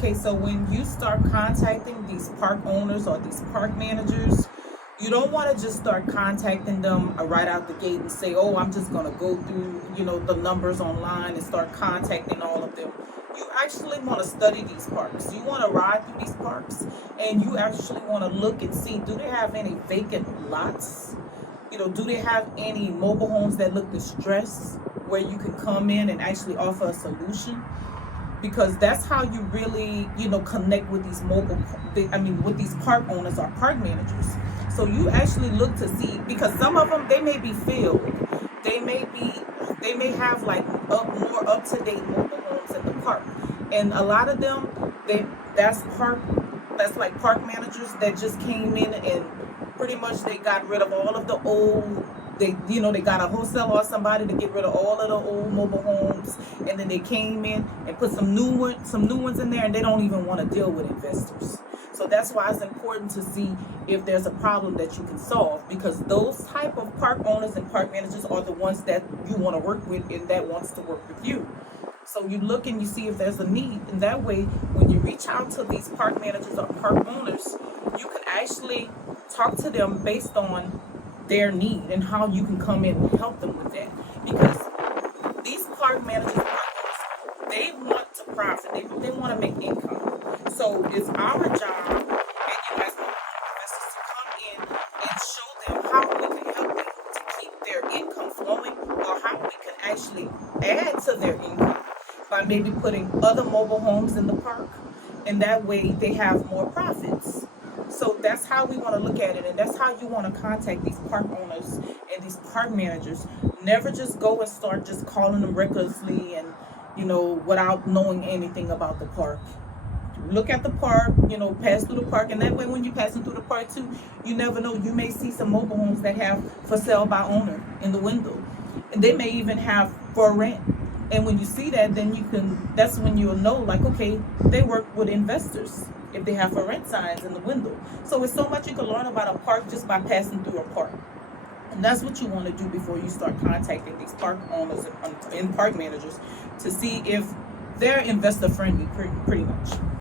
Okay, so when you start contacting these park owners or these park managers, you don't want to just start contacting them right out the gate and say, oh, I'm just going to go through, the numbers online and start contacting all of them. You actually want to study these parks. You want to ride through these parks, and you actually want to look and see, do they have any vacant lots? Do they have any mobile homes that look distressed where you can come in and actually offer a solution? Because that's how you really connect with these with these park owners or park managers. So you actually look to see, because some of them, they may be filled, they may have like more up to date mobile homes in the park, and a lot of them, they that's like park managers that just came in and pretty much they got rid of all of the old. They got a wholesaler or somebody to get rid of all of the old mobile homes, and then they came in and put some new ones in there, and they don't even want to deal with investors. So that's why it's important to see if there's a problem that you can solve, because those type of park owners and park managers are the ones that you want to work with and that wants to work with you. So you look and you see if there's a need, and that way when you reach out to these park managers or park owners, you can actually talk to them based on their need and how you can come in and help them with that. Because these park managers, they want to profit. They want to make income. So it's our job, and as investors, to come in and show them how we can help them to keep their income flowing, or how we can actually add to their income by maybe putting other mobile homes in the park, and that way they have more profits. So that's how we want to look at it, and that's how you want to contact these park owners and these park managers. Never just go and start just calling them recklessly and without knowing anything about the park. Look at the park, pass through the park, and that way when you're passing through the park too, you never know, you may see some mobile homes that have for sale by owner in the window, and they may even have for rent. And when you see that, then that's when you'll know, like, okay, they work with investors if they have for rent signs in the window. So it's so much you can learn about a park just by passing through a park. And that's what you want to do before you start contacting these park owners and park managers, to see if they're investor friendly, pretty much.